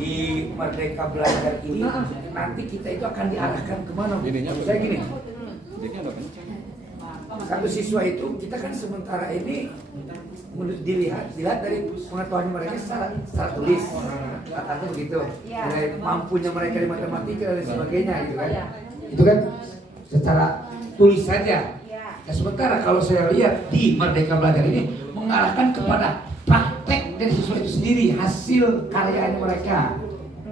di Merdeka Belajar ini nanti kita itu akan diarahkan kemana? Saya gini, satu siswa itu kita kan sementara ini dilihat dari pengetahuan mereka secara tulis, atau begitu, nilai mampunya mereka di matematika dan sebagainya, gitu kan? Itu kan secara tulis saja. Ya, sementara kalau saya lihat di Merdeka Belajar ini mengarahkan kepada praktek dari siswa itu sendiri, hasil karyanya mereka.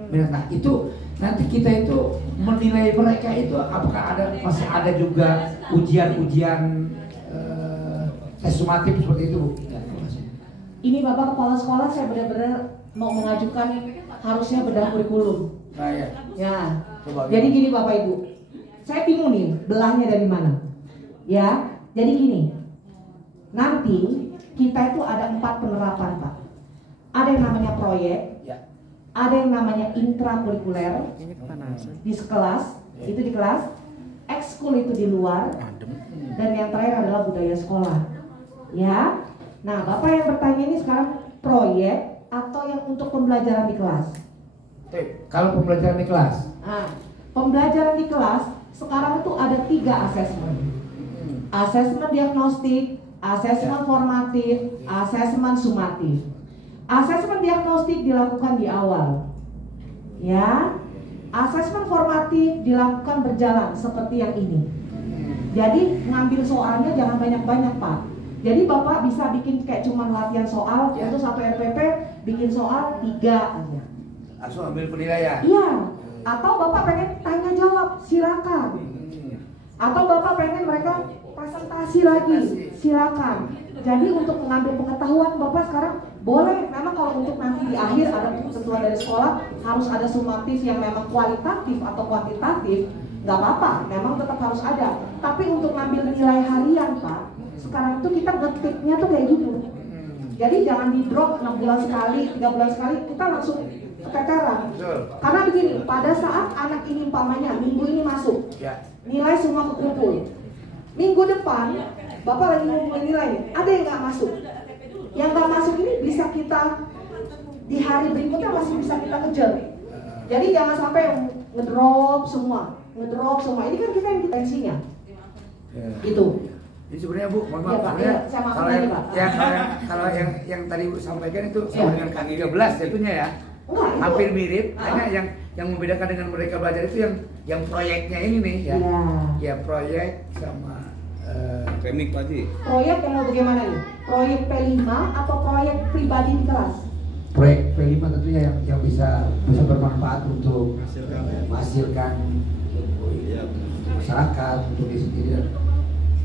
Nah, itu nanti kita itu menilai mereka itu apakah masih ada juga ujian-ujian tes sumatif seperti itu, Bu? Ini Bapak Kepala Sekolah, saya benar-benar mau mengajukan harusnya bedah kurikulum. Nah, ya. Ya. Jadi gini Bapak Ibu, saya bingung nih belahnya dari mana. Ya, jadi gini. Nanti kita itu ada 4 penerapan, Pak. Ada yang namanya proyek, ada yang namanya intrakurikuler di kelas, itu di kelas, ekskul itu di luar, dan yang terakhir adalah budaya sekolah. Ya. Nah, Bapak yang bertanya ini sekarang proyek atau yang untuk pembelajaran di kelas? Kalau pembelajaran di kelas? Nah, pembelajaran di kelas sekarang itu ada 3 asesmen. Asesmen diagnostik, asesmen formatif, asesmen sumatif. Asesmen diagnostik dilakukan di awal. Ya. Asesmen formatif dilakukan berjalan seperti yang ini. Jadi ngambil soalnya jangan banyak-banyak, Pak. Jadi Bapak bisa bikin kayak cuman latihan soal, untuk 1 RPP bikin soal 3 aja. Langsung ambil penilaian. Iya. Atau Bapak pengen tanya jawab, silakan. Atau Bapak pengen mereka presentasi lagi, silakan. Jadi untuk mengambil pengetahuan Bapak sekarang boleh. Memang kalau untuk nanti di akhir ada ketentuan dari sekolah harus ada sumatif yang memang kualitatif atau kuantitatif, nggak apa-apa. Memang tetap harus ada. Tapi untuk ngambil nilai harian, Pak, sekarang itu kita ngetiknya tuh kayak gitu. Jadi jangan di drop 6 bulan sekali, 3 bulan sekali, kita langsung keteteran. Karena begini, pada saat anak ini umpamanya minggu ini masuk, nilai semua kekumpul. Minggu depan, Bapak lagi ngumpulin nilai, ada yang nggak masuk. Yang nggak masuk ini bisa kita di hari berikutnya masih bisa kita kejar. Jadi jangan sampai ngedrop semua. Ini kan kita yang intensinya. Gitu. Jadi sebenarnya Bu, mohon maaf, kalau yang tadi Bu sampaikan itu sama dengan K13 tentunya ya. Hampir mirip, hanya yang membedakan dengan Merdeka Belajar itu yang proyeknya ini nih ya. Ya proyek sama Remik Pak Haji. Proyek yang mau bagaimana nih? Proyek P5 atau proyek pribadi di kelas? Proyek P5 tentunya yang bisa bermanfaat untuk menghasilkan masyarakat, untuk diri sendiri.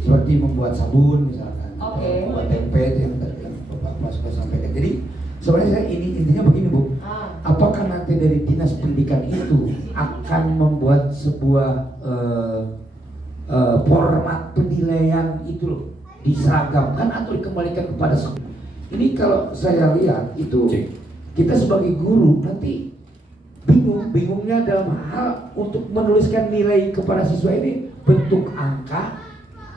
Seperti membuat sabun misalkan, membuat tempe yang Bapak suka sampaikan. Jadi sebenarnya intinya begini Bu, apakah nanti dari dinas pendidikan itu akan membuat sebuah format penilaian itu loh diseragamkan atau dikembalikan kepada sekolah? Ini kalau saya lihat itu kita sebagai guru nanti bingungnya dalam hal untuk menuliskan nilai kepada siswa ini bentuk angka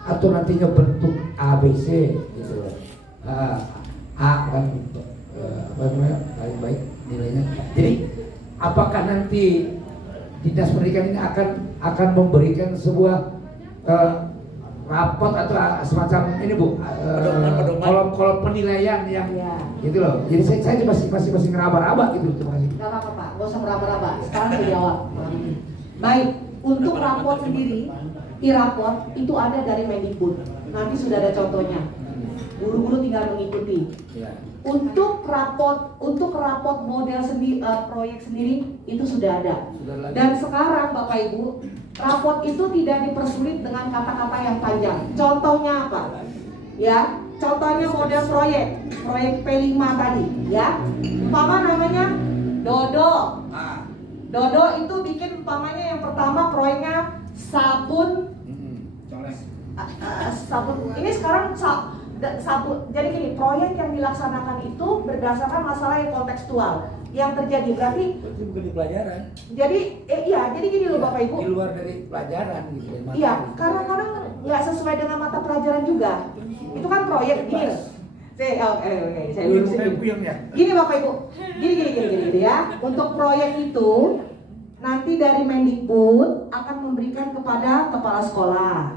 atau nantinya bentuk ABC gitu. A kan apa namanya paling baik nilainya. Jadi apakah nanti dinas pendidikan ini akan memberikan sebuah rapot atau semacam ini Bu, kolom penilaian yang gitu loh. Jadi saya masih ngeraba-raba gitu. Terima kasih. Gak apa-apa Pak, gak usah ngeraba-raba. Sekarang saya jawab. Baik, untuk rapot sendiri, rapot itu ada dari Mendikbud. Nanti sudah ada contohnya. Guru-guru tinggal mengikuti. Untuk rapot model sendiri, proyek sendiri itu sudah ada. Dan sekarang Bapak Ibu, rapot itu tidak dipersulit dengan kata-kata yang panjang. Contohnya apa? Ya, contohnya model proyek P5 tadi, ya. Umpama namanya Dodo. Dodo itu bikin umpamanya yang pertama proyeknya sabun. Sabun. Ini sekarang sabun. Jadi gini, proyek yang dilaksanakan itu berdasarkan masalah yang kontekstual yang terjadi. Berarti bukan di pelajaran. Jadi iya, jadi gini loh Bapak Ibu. Di luar dari pelajaran gitu. Iya, kadang-kadang nggak sesuai dengan mata pelajaran juga. Itu kan proyek gini. Saya lurusin. Gini Bapak Ibu, gini ya. Untuk proyek itu nanti dari Mendikbud akan memberikan kepada kepala sekolah.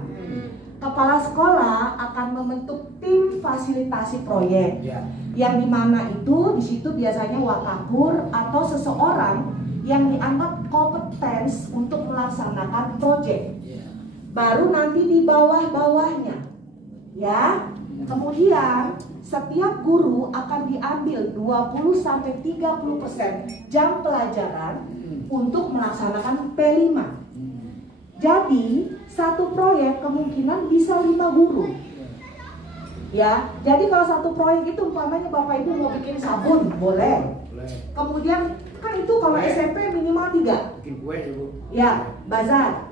Kepala sekolah akan membentuk tim fasilitasi proyek, yang dimana itu di situ biasanya wakapur atau seseorang yang dianggap kompetens untuk melaksanakan proyek. Baru nanti di bawah-bawahnya, ya. Kemudian setiap guru akan diambil 20-30% jam pelajaran untuk melaksanakan P5. Jadi satu proyek kemungkinan bisa 5 guru. Ya, jadi kalau satu proyek itu umpamanya Bapak Ibu mau bikin sabun, boleh. Kemudian kan itu kalau SMP minimal 3. Bikin kue Ibu. Ya, bazar.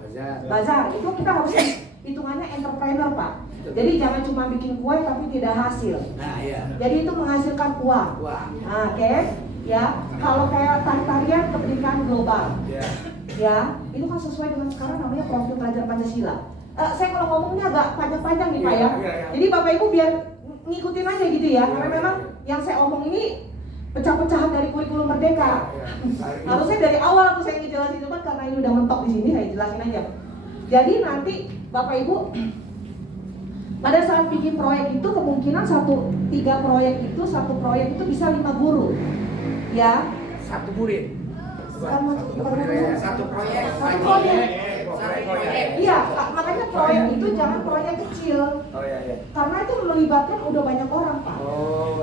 Itu kita harus hitungannya entrepreneur Pak. Jadi jangan cuma bikin kue tapi tidak hasil. Nah, iya. Jadi itu menghasilkan uang. Nah, oke. Ya, kalau kayak tarian pendidikan global. Ya, itu kan sesuai dengan sekarang namanya profil pelajar Pancasila. Saya kalau ngomongnya agak panjang-panjang nih Pak ya. Jadi Bapak Ibu biar ngikutin aja gitu ya. Karena memang yang saya omong ini pecah-pecahan dari kurikulum Merdeka. Harusnya dari awal tuh saya ngejelasin, cuman karena ini udah mentok di sini saya jelasin aja. Jadi nanti Bapak Ibu pada saat bikin proyek itu kemungkinan satu proyek itu bisa 5 guru, ya. Satu murid. Satu proyek. Iya, makanya proyek itu jangan proyek kecil. Karena itu melibatkan udah banyak orang Pak.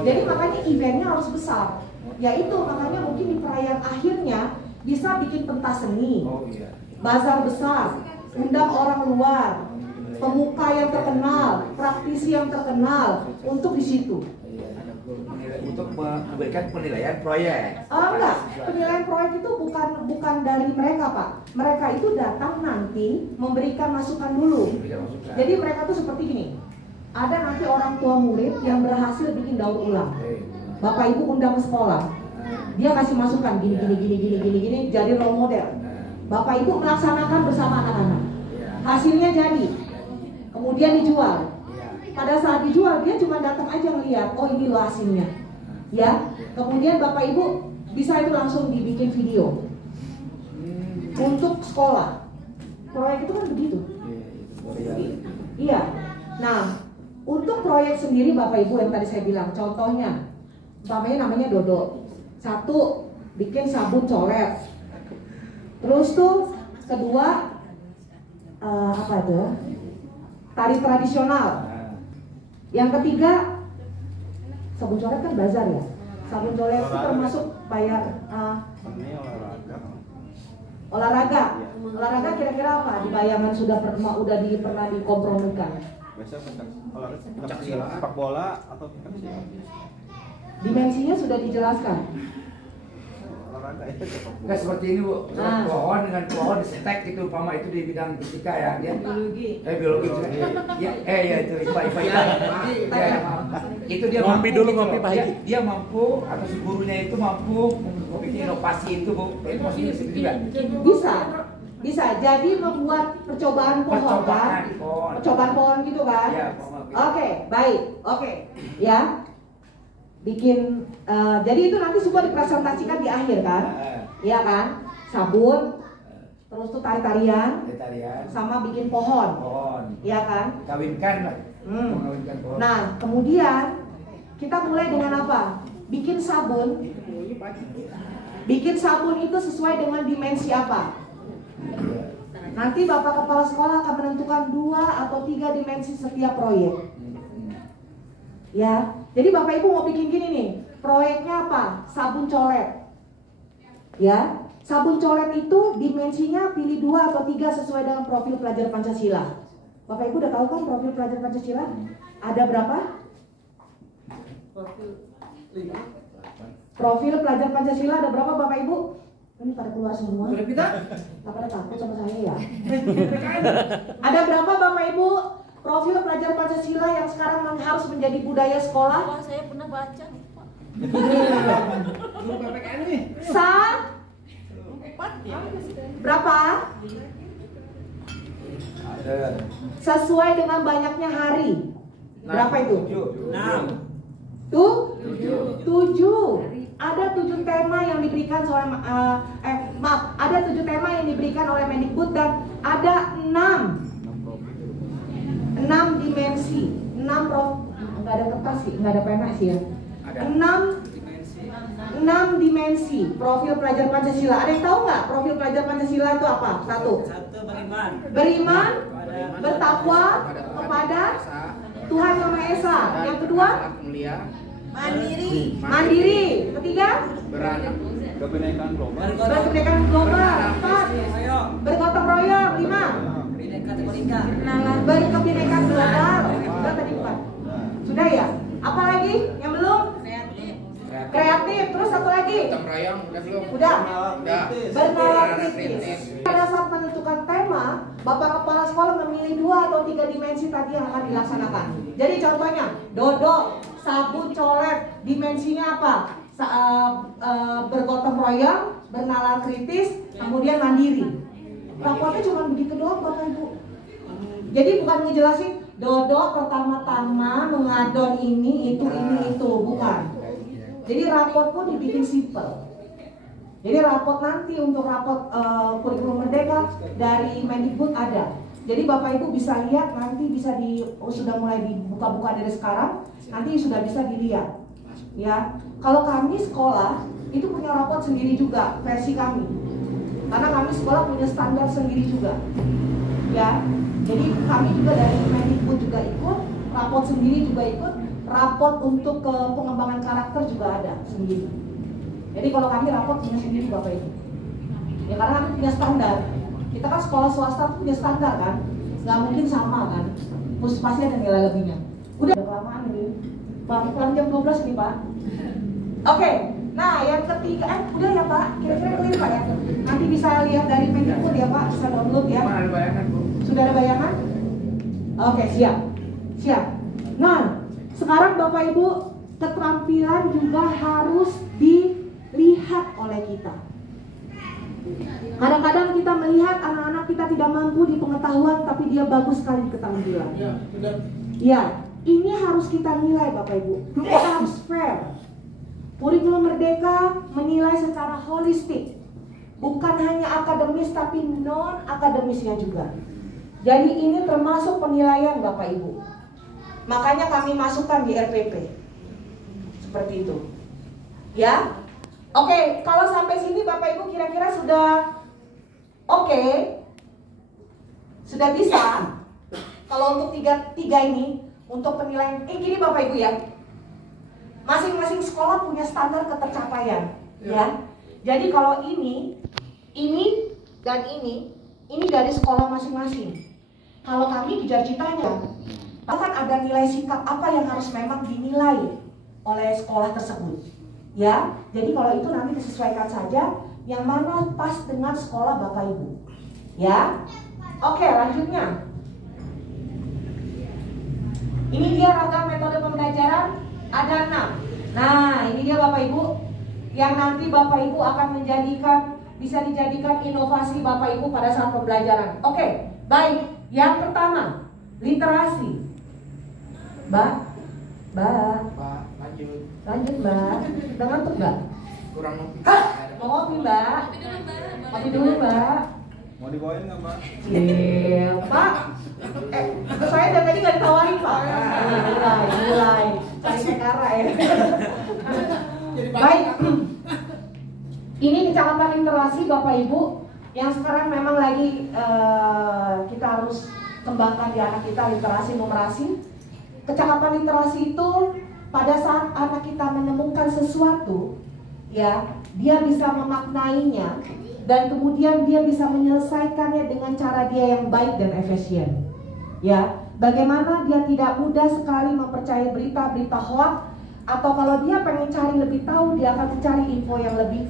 Jadi makanya eventnya harus besar. Yaitu makanya mungkin di perayaan akhirnya bisa bikin pentas seni, bazar besar, undang orang luar, pemuka yang terkenal, praktisi yang terkenal untuk di situ. Untuk memberikan penilaian proyek. Enggak, penilaian proyek itu bukan dari mereka Pak. Mereka itu datang nanti memberikan masukan dulu. Jadi mereka tuh seperti gini. Ada nanti orang tua murid yang berhasil bikin daur ulang. Bapak Ibu undang ke sekolah. Dia kasih masukan gini, jadi role model. Bapak Ibu melaksanakan bersama anak-anak. Hasilnya jadi. Kemudian dijual. Pada saat dijual dia cuma datang aja ngeliat, oh ini loh hasilnya. Ya. Kemudian Bapak Ibu bisa itu langsung dibikin video. Untuk sekolah. Proyek itu kan begitu. Iya. Nah, untuk proyek sendiri Bapak Ibu yang tadi saya bilang, contohnya namanya Dodo. Satu, bikin sabun coret. Terus tuh kedua apa itu? Tari tradisional. Yang ketiga, sabun coret kan bazar ya. Sabun coret itu termasuk bayar olahraga. Olahraga kira-kira apa? Di bayangan udah pernah dikompromikan. Biasa olahraga sepak bola atau pencak. Dimensinya sudah dijelaskan. Nggak seperti ini Bu, pohon dengan pohon disetek gitu, umpama itu di bidang fisika ya, dia biologi ya itu IPA. Itu dia ngopi mampu, dulu gitu. ngopi Pak Haji. Dia mampu atau si gurunya itu mampu bikin inovasi itu Bu, itu maksudnya juga bisa jadi membuat percobaan pohon kan, percobaan pohon gitu kan. Oke, baik, ya. Bikin, jadi itu nanti semua dipresentasikan di akhir kan, iya kan, sabun, terus tuh tarian, sama bikin pohon, iya kan, kawinkan lah, mengawinkan pohon. Nah kemudian kita mulai dengan apa? Bikin sabun itu sesuai dengan dimensi apa? Nanti Bapak Kepala Sekolah akan menentukan 2 atau 3 dimensi setiap proyek. Ya, jadi Bapak Ibu mau bikin gini nih, proyeknya apa? Sabun coret. Ya, sabun coret itu dimensinya pilih 2 atau 3 sesuai dengan profil pelajar Pancasila. Bapak Ibu udah tahu kan profil pelajar Pancasila? Ada berapa? Profil pelajar Pancasila ada berapa Bapak Ibu? Ini pada keluar semua. Pada takut sama saya ya. Ada berapa Bapak Ibu? Profil pelajar Pancasila yang sekarang harus menjadi budaya sekolah. Wah, saya pernah baca, Pak. Berapa? Sesuai dengan banyaknya hari. Berapa itu? 6. 7. Ada 7 tema yang diberikan oleh ada 7 tema yang diberikan oleh Mendikbud dan ada 6 dimensi, 6 nggak ada kertas sih, nggak ada pena sih ya. 6 dimensi profil pelajar Pancasila. Ada yang tahu nggak profil pelajar Pancasila itu apa? Satu beriman, bertakwa kepada Tuhan Yang Maha Esa. Yang kedua, mandiri. Ketiga, kebinekaan global. berkebinekaan global. 4, bergotong royong. 5, berkebinekaan global. Sudah tadi 4. Sudah ya? Apa lagi yang belum? Kreatif. Terus satu lagi? Udah. Bernalar kritis. Pada saat menentukan tema, Bapak Kepala Sekolah memilih 2 atau 3 dimensi tadi yang akan dilaksanakan. Jadi contohnya, dodok, sabun, colet, dimensinya apa? Bergotong royong, bernalar kritis, kemudian mandiri. Raportnya cuma begitu doang Bapak Ibu. Jadi bukan ngejelasin dodok pertama-tama mengadon ini, itu, bukan. Jadi raport pun dibikin simple. Jadi raport nanti untuk raport kurikulum merdeka dari Mendikbud ada. Jadi Bapak Ibu bisa lihat nanti bisa sudah mulai dibuka-buka dari sekarang, nanti sudah bisa dilihat. Ya, kalau kami sekolah itu punya raport sendiri juga versi kami. Karena kami sekolah punya standar sendiri juga. Ya. Jadi kami juga dari Mendikbud juga ikut, raport sendiri juga ikut, raport untuk ke pengembangan karakter juga ada sendiri. Jadi kalau kami raport punya sendiri Bapak Ibu. Ya karena kami punya standar. Kita kan sekolah swasta punya standar kan, nggak mungkin sama kan. Pasti ada nilai lebihnya. Udah kelamaan ini. Pelan jam 12 nih Pak. Oke. Nah yang ketiga, udah ya Pak. Kira-kira clear Pak ya. Nanti bisa lihat dari Mendikbud ya Pak, bisa download ya. Ada bayangan Bu. Sudah ada bayangan? Oke, siap. Nah, sekarang Bapak Ibu, keterampilan juga harus dilihat oleh kita. Kadang-kadang kita melihat anak-anak kita tidak mampu di pengetahuan, tapi dia bagus sekali di keterampilan. Ya, ini harus kita nilai Bapak Ibu. Kita harus fair. Kurikulum Merdeka menilai secara holistik, bukan hanya akademis tapi non akademisnya juga. Jadi ini termasuk penilaian Bapak Ibu. Makanya kami masukkan di RPP. Seperti itu. Ya. Oke, kalau sampai sini Bapak Ibu kira-kira sudah oke? Sudah bisa? Kalau untuk tiga ini untuk penilaian gini Bapak Ibu ya. Masing-masing sekolah punya standar ketercapaian, ya. Jadi kalau ini dan ini dari sekolah masing-masing. Kalau kami di Jarcitanya, bahkan ada nilai sikap apa yang harus memang dinilai oleh sekolah tersebut. Ya, jadi kalau itu nanti disesuaikan saja yang mana pas dengan sekolah Bapak Ibu. Ya, oke lanjutnya. Ini dia ragam metode pembelajaran ada 6. Nah, ini dia Bapak Ibu yang nanti Bapak Ibu akan bisa dijadikan inovasi Bapak Ibu pada saat pembelajaran. Oke, baik. Yang pertama, literasi. Mbak, lanjut Mbak. Udah ngantuk Mbak? Kurang ngopi. Mau ngopi Mbak? Ngopi dulu Mbak. Mau dibawain nggak Mbak? Iya Pak. Saya dari tadi nggak ditawarin Pak. Mulai cari perkara ya. Baik. Ini kecakapan literasi Bapak Ibu yang sekarang memang lagi kita harus kembangkan di anak kita, literasi numerasi. Kecakapan literasi itu pada saat anak kita menemukan sesuatu, ya, dia bisa memaknainya dan kemudian dia bisa menyelesaikannya dengan cara dia yang baik dan efisien. Ya, bagaimana dia tidak mudah sekali mempercayai berita-berita hoax, atau kalau dia pengen cari lebih tahu, dia akan mencari info yang lebih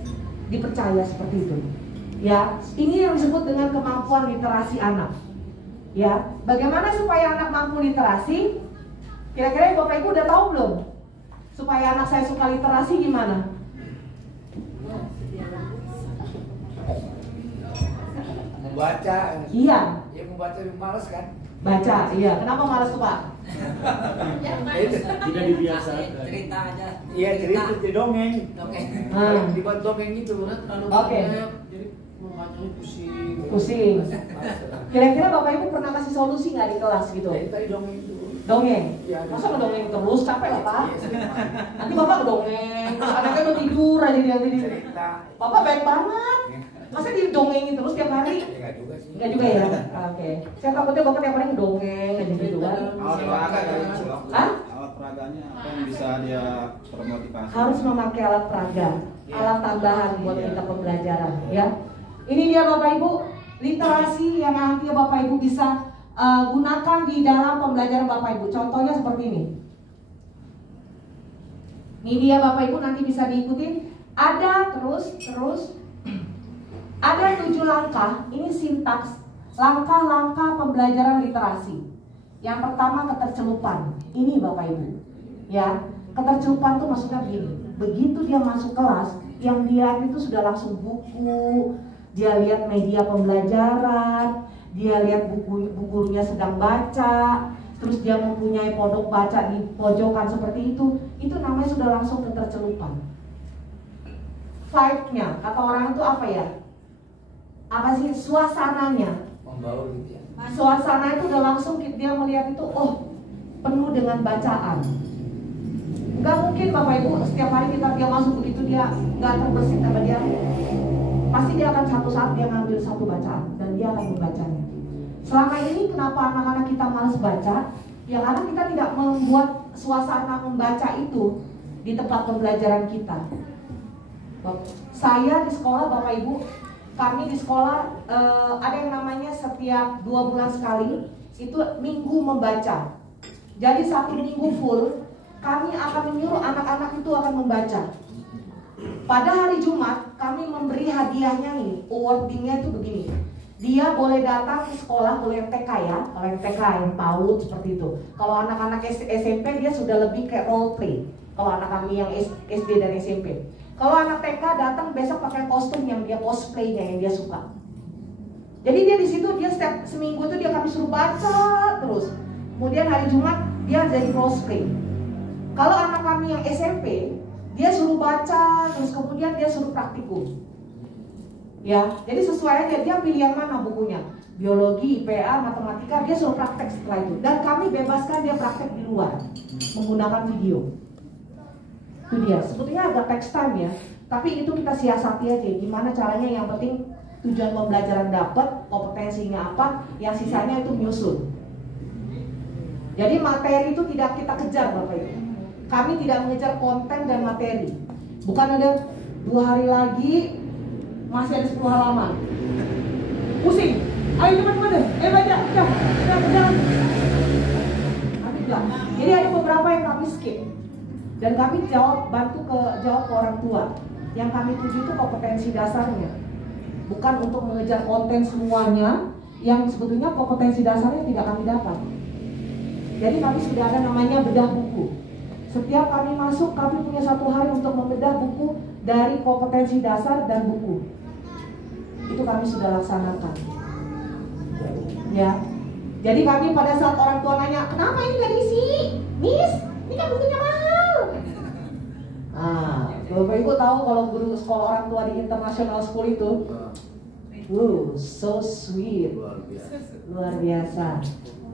dipercaya seperti itu. Ya, ini yang disebut dengan kemampuan literasi anak. Ya, bagaimana supaya anak mampu literasi? Kira-kira Bapak Ibu udah tahu belum? Supaya anak saya suka literasi gimana? Membaca. Iya. Ya membaca males kan? Baca, iya. Kenapa malas tuh Pak? Tidak dibiasakan. Cerita aja. Iya, cerita dongeng. Dibuat dongeng itu terlalu Oke. banyak. Jadi membacanya pusing. Pusing. Kira-kira Bapak Ibu pernah kasih solusi nggak di kelas gitu? Tadi dongeng itu. Dongeng? Iya. Masa ngedongeng terus? Capek lah Pak. Nanti Bapak kedongeng, terus anaknya udah tidur aja dia tadi. Bapak baik banget. Masa didongengin terus tiap hari? Enggak juga sih. Enggak juga ya? Oke. Saya takutnya Bapak tiap hari ngedongeng aja gitu kan. Alat peraga dari Hah? alat peraganya apa yang bisa dia termotivasi? Harus memakai alat peraga, alat tambahan buat kita pembelajaran ya. Ini dia Bapak Ibu, literasi yang nanti Bapak Ibu bisa gunakan di dalam pembelajaran Bapak Ibu. Contohnya seperti ini. Ini dia Bapak Ibu, nanti bisa diikutin. Ada terus ada 7 langkah. Ini sintaks langkah-langkah pembelajaran literasi. Yang pertama ketercelupan. Ini Bapak Ibu. Ya, ketercelupan tuh maksudnya begini. Begitu dia masuk kelas, yang dia itu sudah langsung buku, dia lihat media pembelajaran, dia lihat buku gurunya sedang baca, terus dia mempunyai pondok baca di pojokan seperti itu namanya sudah langsung ketercelupan. Vibe-nya, kata orang itu apa ya? Apa sih suasananya? Membaur gitu ya. Suasana itu udah langsung dia melihat itu, oh penuh dengan bacaan. Nggak mungkin Bapak Ibu setiap hari dia masuk begitu dia nggak terbersih sama dia. Pasti dia akan satu saat dia ngambil satu bacaan dan dia akan membacanya. Selama ini kenapa anak-anak kita malas baca? Ya karena kita tidak membuat suasana membaca itu di tempat pembelajaran kita. Saya di sekolah Bapak Ibu, kami di sekolah ada yang namanya setiap 2 bulan sekali itu minggu membaca. Jadi 1 minggu full kami akan menyuruh anak-anak itu akan membaca. Pada hari Jumat kami memberi hadiahnya ini, awardingnya itu begini. Dia boleh datang ke sekolah, boleh yang TK ya, kalau yang TK yang PAUD seperti itu. Kalau anak-anak SMP dia sudah lebih kayak role play. Kalau anak kami yang SD dan SMP. Kalau anak TK datang besok pakai kostum yang dia cosplaynya yang dia suka. Jadi dia di situ dia setiap seminggu itu dia kami suruh baca terus. Kemudian hari Jumat dia jadi cosplay. Kalau anak kami yang SMP dia suruh baca terus kemudian dia suruh praktikum. Ya, jadi sesuai aja dia pilih yang mana bukunya. Biologi, IPA, matematika dia suruh praktek setelah itu. Dan kami bebaskan dia praktek di luar menggunakan video. Itu dia, sebetulnya agak text time ya, tapi itu kita siasati aja gimana caranya. Yang penting tujuan pembelajaran dapat, kompetensinya apa, yang sisanya itu menyusul. Jadi materi itu tidak kita kejar Bapak Ibu. Kami tidak mengejar konten dan materi. Bukan ada 2 hari lagi masih ada 10 halaman. Pusing. Ayo cepat-cepat deh. Baca. Udah. Jadi ada beberapa yang kami skip. Dan kami bantu jawab ke orang tua. Yang kami tuju itu kompetensi dasarnya. Bukan untuk mengejar konten semuanya, yang sebetulnya kompetensi dasarnya tidak kami dapat. Jadi kami sudah ada namanya bedah buku. Setiap kami masuk, kami punya 1 hari untuk membedah buku dari kompetensi dasar dan buku. Itu kami sudah laksanakan. Ya. Jadi kami pada saat orang tua nanya, kenapa ini gak diisi? Miss, ini kan bukunya mahal. Bapak Ibu tahu kalau guru sekolah orang tua di international school itu, so sweet, luar biasa.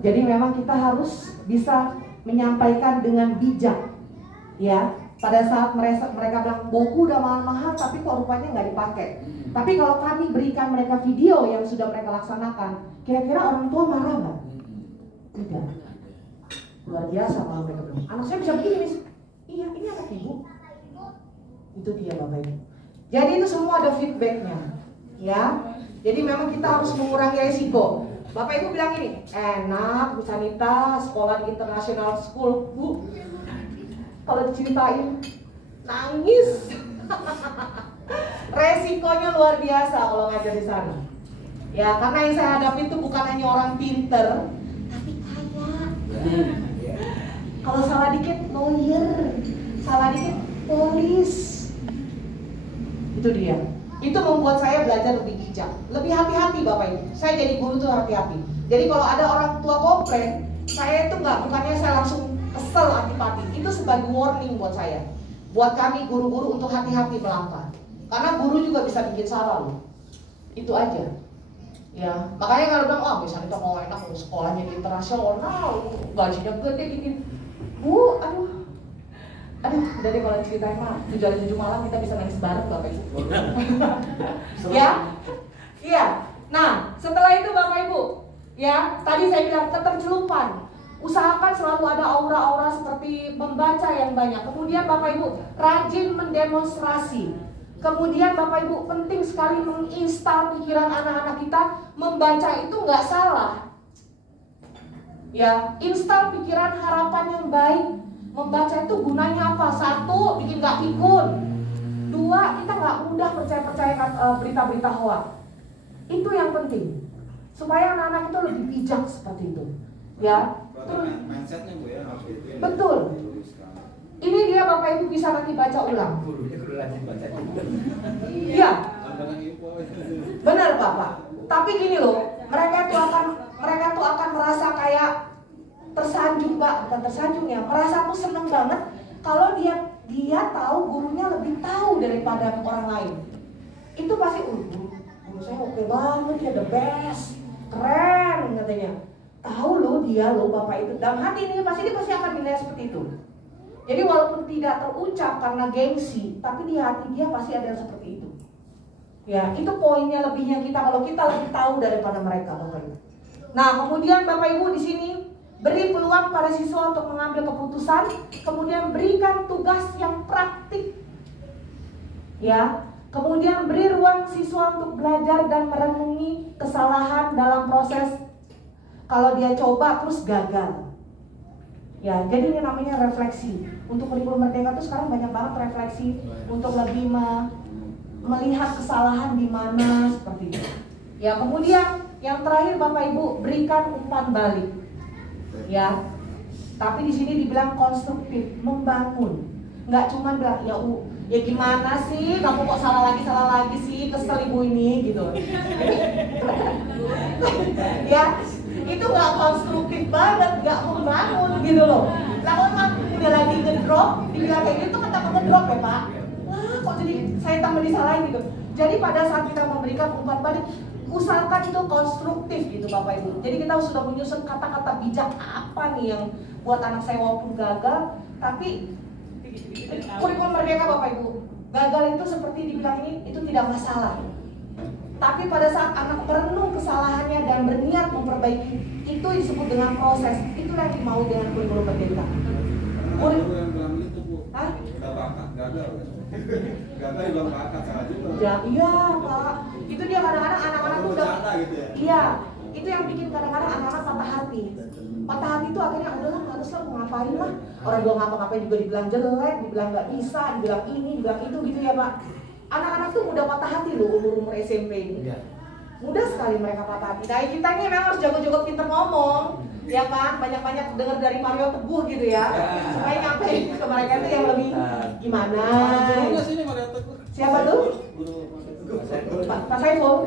Jadi memang kita harus bisa menyampaikan dengan bijak, ya. Pada saat mereka bilang buku udah mahal-mahal, tapi kok rupanya nggak dipakai. Tapi kalau kami berikan mereka video yang sudah mereka laksanakan, kira-kira orang tua marah nggak? Tidak. Luar biasa kalau mereka bilang, anak saya bisa begini, Miss. Iya, ini anak ibu. Itu dia Bapak Ibu. Jadi itu semua ada feedbacknya, ya. Jadi memang kita harus mengurangi resiko. Bapak Ibu bilang ini, enak Bu Sanita, sekolah di international school, Bu. Kalau diceritain, nangis. Resikonya luar biasa kalau ngajar di sana. Ya, karena yang saya hadapi itu bukan hanya orang pinter, tapi kaya. Kalau salah dikit lawyer, salah dikit polis. Itu dia. Itu membuat saya belajar lebih bijak, lebih hati-hati Bapak Ibu. Saya jadi guru tuh hati-hati. Jadi kalau ada orang tua komplain, Saya itu bukannya saya langsung kesel antipati, itu sebagai warning buat saya, buat kami guru-guru untuk hati-hati melangkah, karena guru juga bisa bikin salah loh, itu aja. Ya, makanya kalau bilang, oh misalnya kita mau enak mau sekolahnya di internasional, gajinya gede gini, Bu, aduh, udah deh kalau ceritain mah 7 malam kita bisa nangis bareng Bapak Ibu. Ya, iya. Nah, setelah itu Bapak Ibu, ya tadi saya bilang ketercelupan. Usahakan selalu ada aura-aura seperti membaca yang banyak. Kemudian Bapak Ibu rajin mendemonstrasi. Kemudian Bapak Ibu penting sekali menginstal pikiran anak-anak kita. Membaca itu nggak salah. Ya, install pikiran harapan yang baik. Membaca itu gunanya apa? 1, bikin nggak pikun. 2, kita nggak mudah percaya berita-berita hoax. Itu yang penting. Supaya anak-anak itu lebih bijak seperti itu. Ya. Mindsetnya Bu ya harus gitu ya. Betul. Ini dia Bapak Ibu bisa nanti baca ulang. Iya. Benar Bapak. Tapi gini loh, mereka tuh akan merasa kayak tersanjung Pak, bukan tersanjung ya, merasa tuh seneng banget kalau dia tahu gurunya lebih tahu daripada orang lain. Itu pasti guru saya oke banget ya, the best, keren katanya. Tahu loh dia loh Bapak itu, dalam hati ini pasti akan dinilai seperti itu. Jadi walaupun tidak terucap karena gengsi, tapi di hati dia pasti ada yang seperti itu. Ya, itu poinnya lebihnya kita kalau kita lebih tahu daripada mereka Bapak Ibu. Nah, kemudian Bapak Ibu di sini beri peluang pada siswa untuk mengambil keputusan, kemudian berikan tugas yang praktik. Ya, kemudian beri ruang siswa untuk belajar dan merenungi kesalahan dalam proses. Kalau dia coba terus gagal. Ya, jadi ini namanya refleksi. Untuk kurikulum merdeka itu sekarang banyak banget refleksi untuk lebih melihat kesalahan di mana seperti itu. Ya, kemudian yang terakhir Bapak Ibu berikan umpan balik. Ya, tapi di sini dibilang konstruktif, membangun. Nggak cuma bilang ya gimana sih, kamu kok salah lagi sih, kesel ibu ini gitu. Ya, itu nggak konstruktif banget, nggak membangun gitu loh. Kalau emang udah lagi ngedrop, dibilang kayak gitu kata ngedrop ya Pak. Wah, kok jadi saya tambah disalahin gitu. Jadi pada saat kita memberikan umpan balik, usahakan itu konstruktif gitu Bapak Ibu. Jadi kita sudah menyusun kata-kata bijak apa nih yang buat anak saya walaupun gagal, tapi kurikulum merdeka Bapak Ibu, gagal itu seperti dibilang ini itu tidak masalah. Tapi pada saat anak merenung kesalahannya dan berniat memperbaiki, itu disebut dengan proses. Itulah yang dimau dengan kurikulum merdeka. Guru yang bilang itu Bu, Hah? udah bakat gagal. Gagal juga bakat salah juga. Ya, iya Pak. Itu dia kadang-kadang anak-anak tuh udah. Gitu ya? Iya, itu yang bikin kadang-kadang anak-anak patah hati. Patah hati itu akhirnya udahlah nggak usah mau ngapain lah. Orang gua ngapa-ngapain juga dibilang jelek, dibilang nggak bisa, dibilang ini, dibilang itu gitu ya Pak. Anak-anak tuh mudah patah hati loh umur-umur SMP ini. Mudah sekali mereka patah hati. Nah kita ini memang harus jago-jago pinter ngomong, ya kan? Banyak-banyak dengar dari Mario Teguh gitu ya, supaya nyampein ke mereka itu yang lebih gimana. Siapa tuh? Pak Saiful.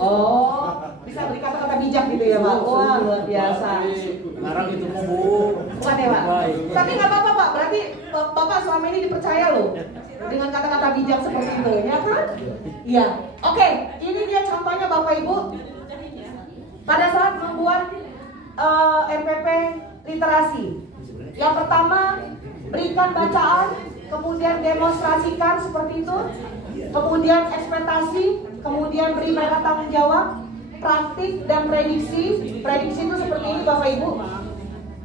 Oh, bisa beri kata-kata bijak gitu ya Pak. Wah luar biasa. Sekarang itu mau Bu. Bukan ya Pak. Tapi nggak apa-apa Pak. Berarti Bapak selama ini dipercaya loh dengan kata-kata bijak seperti itu, ya kan? Iya. Oke, ini dia contohnya Bapak Ibu. Pada saat membuat MPP literasi, yang pertama berikan bacaan, kemudian demonstrasikan seperti itu, kemudian ekspektasi, kemudian beri mereka tanggung jawab, praktik dan prediksi. Prediksi itu seperti ini Bapak Ibu.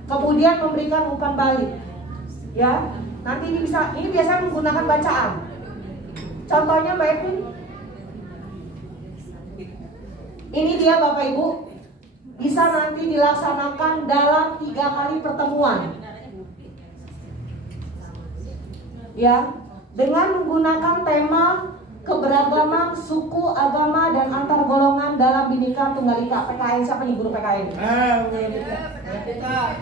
Kemudian memberikan umpan balik. Ya. Nanti ini biasanya menggunakan bacaan. Contohnya Mbak Edwin. Ini dia Bapak Ibu. Bisa nanti dilaksanakan dalam 3 kali pertemuan. Ya, dengan menggunakan tema keberagaman suku, agama, dan antar golongan dalam Bhinneka Tunggal Ika. PKN siapa nih guru PKN?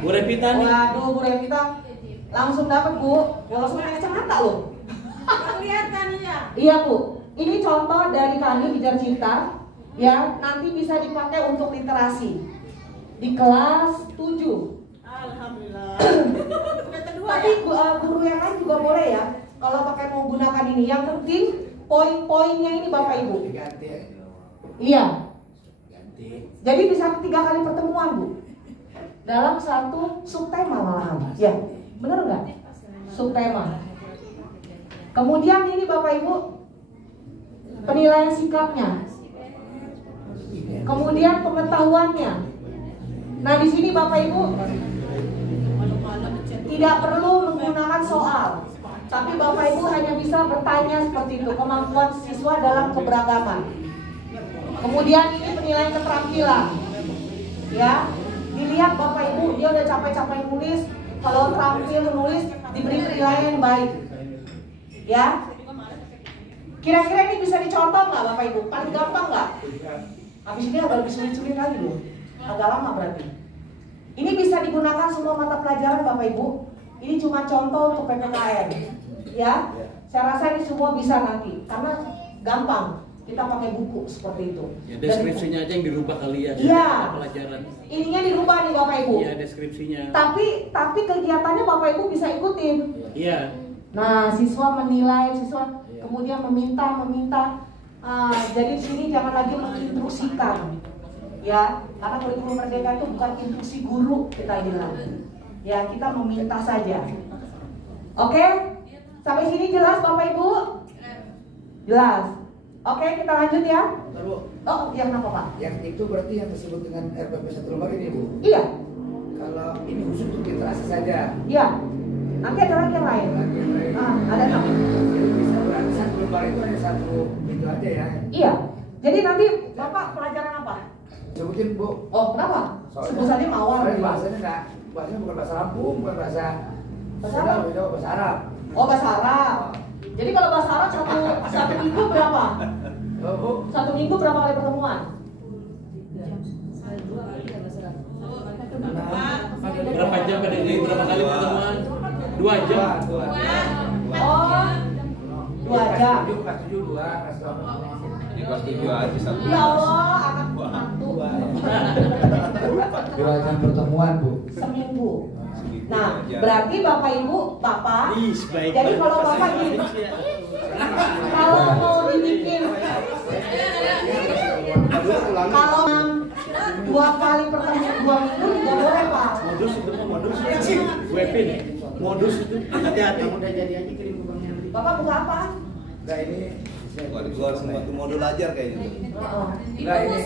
Bu Revita nih. Waduh, Bu Revita. Langsung dapat Bu, nggak langsung pakai kacamata loh. Kelihatan ya. Iya Bu, ini contoh dari kami Pijar Cinta, ya nanti bisa dipakai untuk literasi di kelas 7. Alhamdulillah. Udah kedua Tapi ya. guru yang lain juga boleh ya. Kalau pakai menggunakan ini, yang penting poin-poinnya ini Bapak Ibu. Diganti ya. Iya. Ganti. Jadi bisa 3 kali pertemuan Bu. Dalam satu subtema malahan. Ya, benar nggak? Subtema. Kemudian ini Bapak Ibu penilaian sikapnya. Kemudian pengetahuannya. Nah di sini Bapak Ibu tidak perlu menggunakan soal, tapi Bapak Ibu hanya bisa bertanya seperti itu, kemampuan siswa dalam keberagaman. Kemudian ini penilaian keterampilan, ya. Dilihat Bapak Ibu dia udah capek-capek nulis, kalau terampil nulis diberi penilaian yang baik, ya. Kira-kira ini bisa dicontoh nggak Bapak Ibu? Paling gampang nggak? Habis ini agak lebih sulit-sulit lagi loh, agak lama berarti. Ini bisa digunakan semua mata pelajaran Bapak Ibu. Ini cuma contoh untuk PPKN, ya. Saya rasa ini semua bisa nanti, karena gampang. Kita pakai buku seperti itu. Ya, deskripsinya aja yang dirubah kali ya. Iya. Pelajaran. Ininya dirubah nih Bapak Ibu. Iya, deskripsinya. Tapi kegiatannya Bapak Ibu bisa ikutin. Iya. Nah, siswa menilai, siswa kemudian meminta. Jadi di sini jangan lagi menginstruksikan, ya. Karena kurikulum merdeka itu bukan instruksi guru kita bilang. Ya, kita meminta saja. Oke? Sampai sini jelas Bapak Ibu? Jelas. Oke, kita lanjut ya. Oh, yang kenapa Pak? Yang itu berarti yang disebut dengan RPP 1 lembar ini Bu. Iya. Kalau ini khusus untuk literasi saja. Iya. Nanti ada lagi yang lain. Lagi yang lain. Ada 6. Jadi bisa berarti 1 lembar itu hanya 1 itu aja ya. Iya. Jadi nanti Bapak pelajaran apa? Sebutin Bu. Oh, kenapa? Sebut saja mawar. Soalnya bahasanya bukan bahasa Lampung, bukan bahasa Arab. bahasa Arab. Oh, bahasa Arab. Jadi kalau bahasa Arab satu minggu berapa? Oh, Bu. 1 minggu berapa kali pertemuan? Berapa jam pada ini? Berapa kali pertemuan? 2 jam. Oh, 2 jam. Kelas 7, 2, kelas 8. Di kelas 7 aja satu. Ya Allah, anak satu. 2 jam pertemuan Bu. Seminggu. Nah, berarti Bapak Ibu, Bapak. Ih, baik. Jadi kalau Bapak gini, kalau mau dibikin, kalau 2 kali pertemuan 2 minggu juga boleh Pak. Modus itu modus. Webin. Modus itu hati-hati. Udah jadi aja kirim ke Bang Henry. Bapak buka apa? Nah ini Waduh, gua harus membantu modul ajar kayaknya. Oh. Nah ini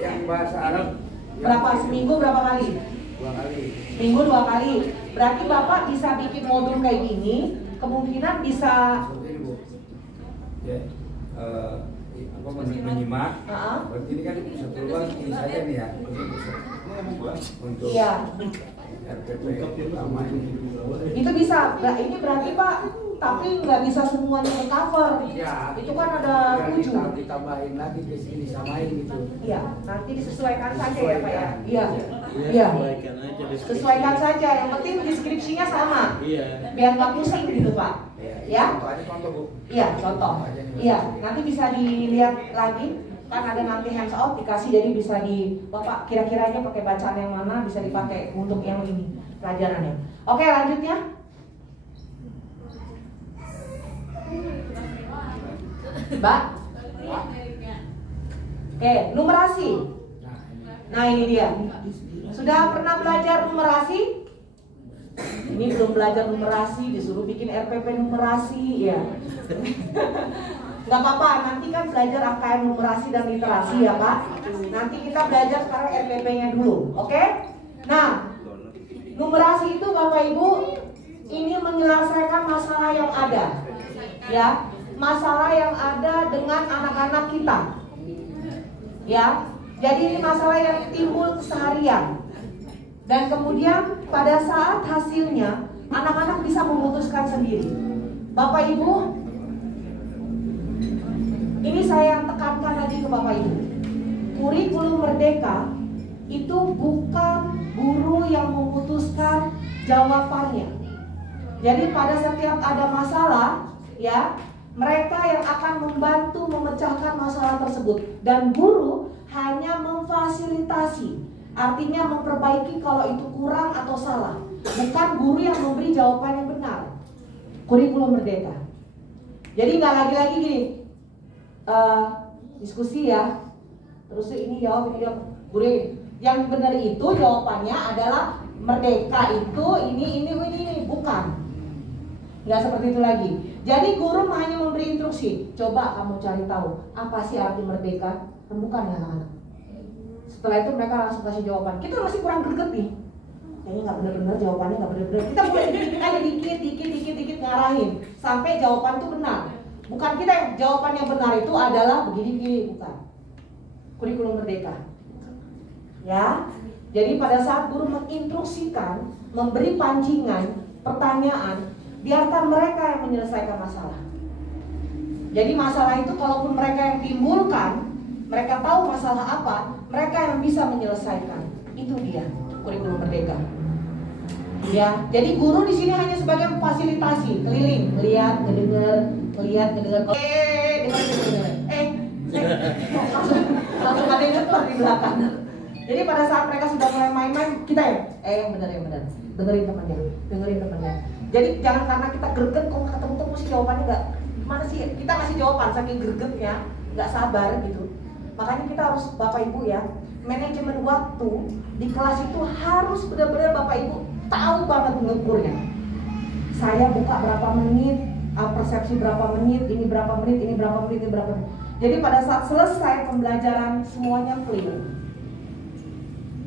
yang bahasa Arab Berapa seminggu berapa kali? 2 kali. Minggu 2 kali. Berarti Bapak bisa bikin modul kayak gini, kemungkinan bisa. Seperti ini Bu. Ya, apa menyimak. Berarti ini kan 1 lembar ini saja nih ya. Untuk Iya. RPP pertama ini. Itu bisa. Nah, ini berarti Pak, tapi nggak bisa semuanya tercover. Ya, Itu kan ada 7. ditambahin lagi ke sini disamain gitu. Iya, nanti disesuaikan saja ya Pak ya. Iya. Iya. Iya. Sesuaikan aja deskripsi. Sesuaikan saja. Yang penting deskripsinya sama. Iya. Biar nggak pusing gitu Pak. Ya. Contoh contoh Bu. Iya, contoh. Iya, nanti bisa dilihat lagi. Kan ada nanti hands out dikasih, jadi bisa di Bapak kira-kiranya pakai bacaan yang mana bisa dipakai untuk yang ini pelajarannya. Oke, lanjutnya. Mbak. Oke, numerasi. Nah, ini dia. Sudah pernah belajar numerasi? Ini belum belajar numerasi, disuruh bikin RPP numerasi, ya. Gak apa-apa, nanti kan belajar AKM numerasi dan literasi ya Pak. Nanti kita belajar sekarang RPP-nya dulu, oke? Nah, numerasi itu Bapak Ibu, ini menyelesaikan masalah yang ada, ya. Masalah yang ada dengan anak-anak kita, ya. Jadi ini masalah yang timbul keseharian. Dan kemudian pada saat hasilnya anak-anak bisa memutuskan sendiri. Bapak Ibu, ini saya tekankan lagi ke Bapak Ibu. Kurikulum Merdeka itu bukan guru yang memutuskan jawabannya. Jadi pada setiap ada masalah, ya, mereka yang akan membantu memecahkan masalah tersebut. Dan guru hanya memfasilitasi. Artinya memperbaiki kalau itu kurang atau salah. Bukan guru yang memberi jawaban yang benar. Kurikulum Merdeka. Jadi nggak lagi-lagi gini, diskusi ya, terus ini jawab, ini jawab. Guru yang benar itu jawabannya adalah merdeka itu ini, bukan. Nggak seperti itu lagi. Jadi guru hanya memberi instruksi. Coba kamu cari tahu apa sih arti merdeka. Bukan ya anak-anak. Setelah itu mereka langsung kasih jawaban. Kita masih kurang greget nih. Kayaknya nggak benar-benar jawabannya nggak benar-benar. Kita mulai ada dikit ngarahin sampai jawaban itu benar. Bukan kita yang jawaban yang benar itu adalah begini, bukan. Kurikulum Merdeka. Ya. Jadi pada saat guru menginstruksikan, memberi pancingan, pertanyaan, biarkan mereka yang menyelesaikan masalah. Jadi masalah itu kalaupun mereka yang timbulkan, mereka tahu masalah apa, mereka yang bisa menyelesaikan. Itu dia kurikulum Merdeka. Ya, jadi guru di sini hanya sebagai fasilitasi, keliling, lihat, ngedenger, dengar. Langsung ada yang ngetok di belakang. Jadi pada saat mereka sudah mulai main-main, kita yang benar. Dengerin temannya. Jadi jangan karena kita greget kok ketemu sih jawabannya nggak, gimana sih? Kita kasih jawaban saking gregetnya, nggak sabar gitu. Makanya kita harus Bapak Ibu ya, manajemen waktu di kelas itu harus benar-benar Bapak Ibu tahu banget mengukurnya. Saya buka berapa menit, persepsi berapa menit, ini berapa menit. Jadi pada saat selesai pembelajaran semuanya clear.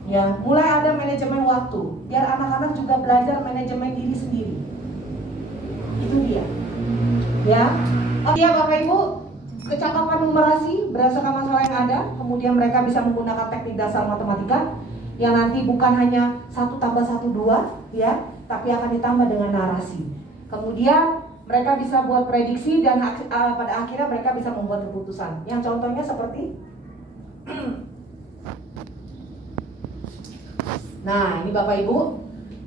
Ya, mulai ada manajemen waktu, biar anak-anak juga belajar manajemen diri sendiri. Itu dia. Ya. Oh iya Bapak Ibu, kecakapan numerasi berdasarkan masalah yang ada, kemudian mereka bisa menggunakan teknik dasar matematika yang nanti bukan hanya 1 tambah 1 2 ya, tapi akan ditambah dengan narasi. Kemudian mereka bisa buat prediksi dan pada akhirnya mereka bisa membuat keputusan. Yang contohnya seperti nah, ini Bapak Ibu,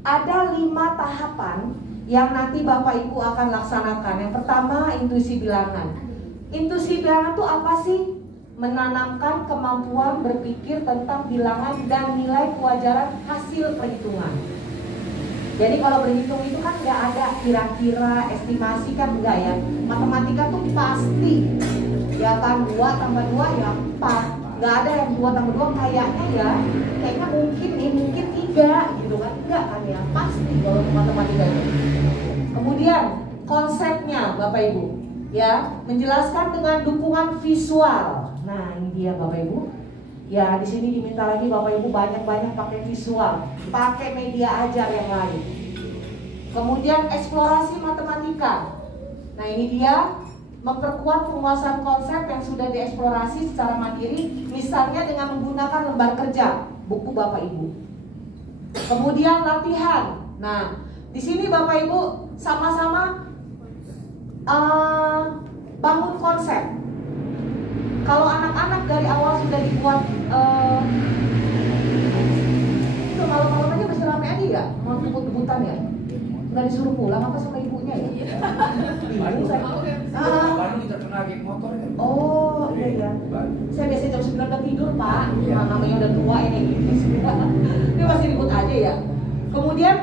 ada 5 tahapan yang nanti Bapak Ibu akan laksanakan. Yang pertama, intuisi bilangan. Intuisi bilangan itu apa sih? Menanamkan kemampuan berpikir tentang bilangan dan nilai kewajaran hasil perhitungan. Jadi kalau berhitung itu kan nggak ada kira-kira, estimasi kan enggak ya. Matematika tuh pasti. Ya kan 2 tambah 2 ya 4. Nggak ada yang 2 tambah 2 kayaknya mungkin 3 gitu kan. Enggak kan ya, pasti kalau matematika itu. Kemudian konsepnya Bapak Ibu ya, menjelaskan dengan dukungan visual. Nah, ini dia Bapak Ibu. Ya, di sini diminta lagi Bapak Ibu banyak-banyak pakai visual, pakai media ajar yang lain. Kemudian eksplorasi matematika. Nah, ini dia memperkuat penguasaan konsep yang sudah dieksplorasi secara mandiri, misalnya dengan menggunakan lembar kerja, buku Bapak Ibu. Kemudian latihan. Nah, di sini Bapak Ibu sama-sama bangun konsep. Kalau anak-anak dari awal sudah dibuat itu malam-malam aja masih rame aja ya, mau kebut-kebutan ya. Nggak disuruh pulang apa sama ibunya ya? Bingung saya. Baru kita kena geng motor ya. Oh iya. Saya biasanya jam 9 udah tidur Pak. Nah, namanya udah tua ini. Ini masih ribut aja ya. Kemudian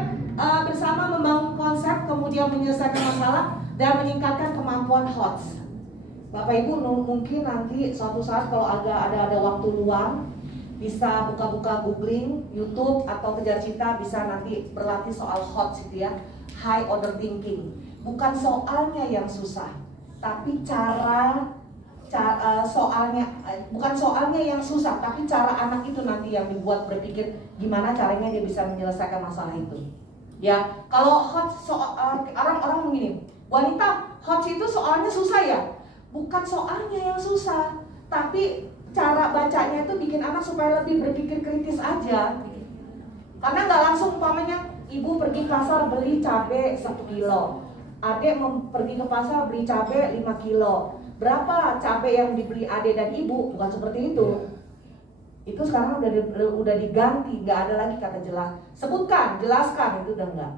bersama membangun konsep, kemudian menyelesaikan masalah dan meningkatkan kemampuan HOTS. Bapak Ibu mungkin nanti suatu saat kalau ada waktu luang, bisa buka-buka googling, YouTube atau Kejar Cinta, bisa nanti berlatih soal HOTS itu ya, high order thinking. Bukan soalnya yang susah, tapi bukan soalnya yang susah, tapi cara anak itu nanti yang dibuat berpikir gimana caranya dia bisa menyelesaikan masalah itu. Ya, kalau HOTS orang-orang begini, wanita HOTS itu soalnya susah ya. Bukan soalnya yang susah, tapi cara bacanya itu bikin anak supaya lebih berpikir kritis aja. Karena nggak langsung umpamanya ibu pergi pasar beli cabai 1 kilo, adek pergi ke pasar beli cabai 5 kilo. Berapa cabai yang dibeli adek dan ibu? Bukan seperti itu. Itu sekarang udah diganti, nggak ada lagi kata jelas. Sebutkan, jelaskan, itu udah enggak.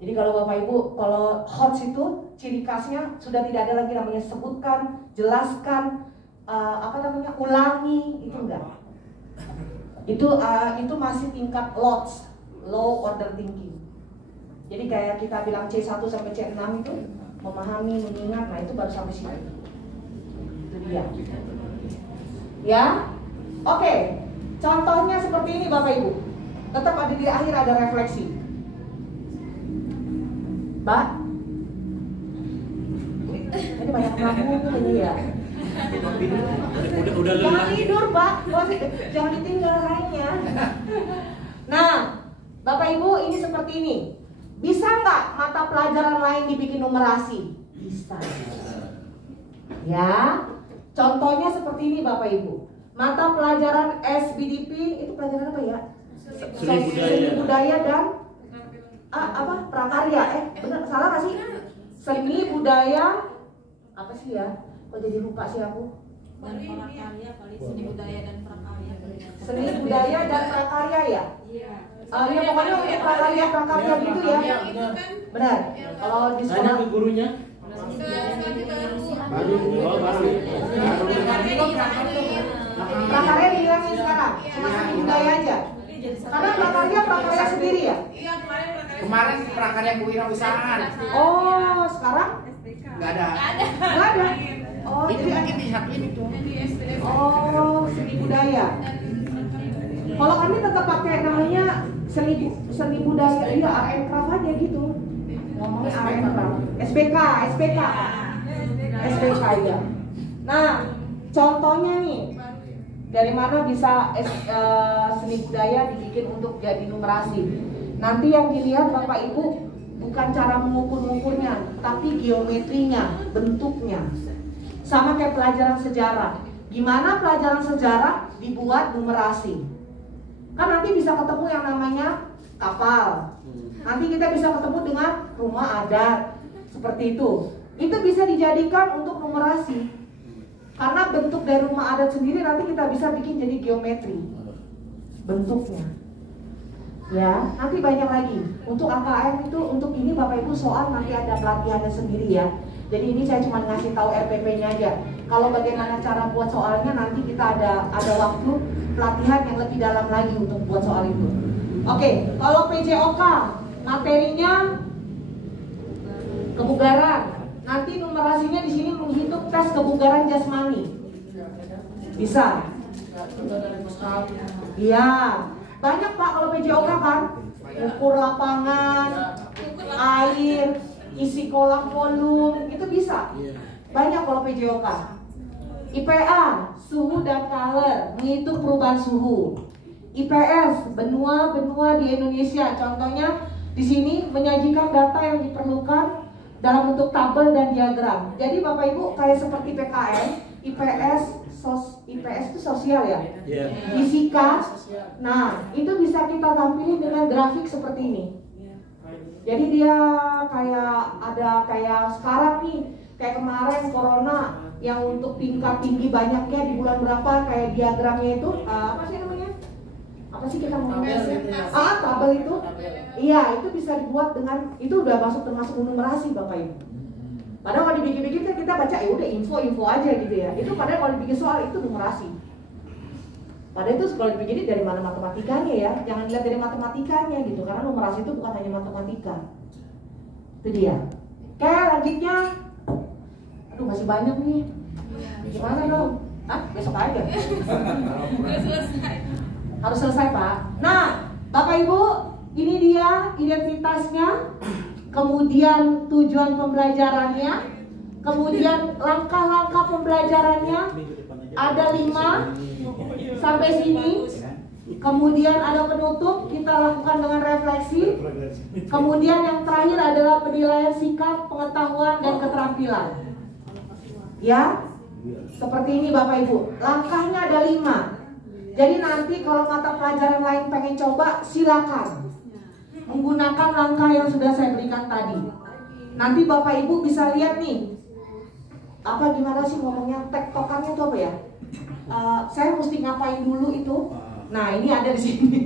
Jadi kalau Bapak Ibu, kalau HOTS itu ciri khasnya sudah tidak ada lagi namanya sebutkan, jelaskan, ulangi, itu enggak. Itu masih tingkat LOTS, low order thinking. Jadi kayak kita bilang C1 sampai C6 itu memahami, mengingat, nah itu baru sampai situ. Itu dia. Ya, oke. Contohnya seperti ini Bapak Ibu. Tetap ada di akhir ada refleksi. Mbak, ini banyak ngomong ini ya. Udah Jangan tidur Pak, jangan ditinggal lainnya. Nah, Bapak Ibu ini seperti ini. Bisa nggak mata pelajaran lain dibikin numerasi? Bisa. Ya, contohnya seperti ini Bapak Ibu. Mata pelajaran SBDP itu pelajaran apa ya? Seni budaya dan prakarya. Benar salah nggak sih? Seni budaya apa sih ya? Kok jadi lupa sih aku? Dan prakarya kali, seni budaya dan prakarya. Seni budaya dan prakarya ya? Iya. Ya pokoknya untuk prakarya gitu ya. Benar. Kalau di Tanya sekolah ke gurunya. prakarya dihilangin sekarang, cuma seni budaya aja. Karena prakarya sendiri ya. Iya, Kemarin prakarya kewirausahaan. Oh, sekarang Nggak ada. nggak ada. Oh, Itu jadi mungkin disatuin itu. oh seni budaya. Kalau kami tetap pakai namanya seni budaya, iya art and craft aja gitu. Ngomongnya art and craft. SPK ya. Nah, contohnya nih, dari mana bisa seni budaya dibikin untuk jadi numerasi. Nanti yang dilihat Bapak Ibu bukan cara mengukur-ngukurnya, tapi geometrinya, bentuknya. Sama kayak pelajaran sejarah. Gimana pelajaran sejarah dibuat numerasi? Kan nanti bisa ketemu yang namanya kapal. Nanti kita bisa ketemu dengan rumah adat. Seperti itu. Itu bisa dijadikan untuk numerasi. Karena bentuk dari rumah adat sendiri nanti kita bisa bikin jadi geometri. Bentuknya. Ya, nanti banyak lagi. Untuk AKM itu, untuk ini Bapak Ibu soal nanti ada pelatihannya sendiri ya. Jadi ini saya cuma ngasih tahu RPP-nya aja. Kalau bagaimana cara buat soalnya nanti kita ada waktu pelatihan yang lebih dalam lagi untuk buat soal itu. Oke, kalau PJOK materinya kebugaran. Nanti numerasinya di sini menghitung tes kebugaran jasmani. Bisa. Iya. Banyak Pak kalau PJOK kan. Ukur lapangan, air, isi kolam volume, itu bisa. Banyak kalau PJOK. IPA, suhu dan color, menghitung perubahan suhu. IPS, benua-benua di Indonesia. Contohnya di sini menyajikan data yang diperlukan dalam bentuk tabel dan diagram. Jadi Bapak Ibu kayak seperti PKN, IPS itu sosial ya. Fisika. Nah, itu bisa kita tampilin dengan grafik seperti ini. Jadi dia kayak sekarang nih, kayak kemarin corona yang untuk tingkat tinggi banyaknya di bulan berapa, kayak diagramnya itu apa sih namanya? Apa sih kita ngomongnya? Tabel itu. Iya, itu bisa dibuat dengan itu udah termasuk numerasi Bapak Ibu. Padahal kalau dibikin-bikin kan kita baca ya udah info aja gitu ya. Itu padahal kalau dibikin soal itu numerasi. Padahal itu kalau dibikin dari mana matematikanya ya. Jangan dilihat dari matematikanya gitu, karena numerasi itu bukan hanya matematika. Itu dia. Oke, lanjutnya. Aduh, masih banyak nih. Gimana dong? Besok aja. Harus selesai Pak. Nah, Bapak Ibu, ini dia identitasnya, kemudian tujuan pembelajarannya, kemudian langkah-langkah pembelajarannya, ada 5 sampai sini, kemudian ada penutup, kita lakukan dengan refleksi, kemudian yang terakhir adalah penilaian sikap, pengetahuan, dan keterampilan. Ya, seperti ini Bapak Ibu, langkahnya ada 5. Jadi nanti kalau mata pelajaran lain pengen coba, silakan menggunakan langkah yang sudah saya berikan tadi. Nanti Bapak Ibu bisa lihat nih, gimana sih ngomongnya, tektokannya itu apa ya? Saya mesti ngapain dulu itu? Nah, ini ada di sini.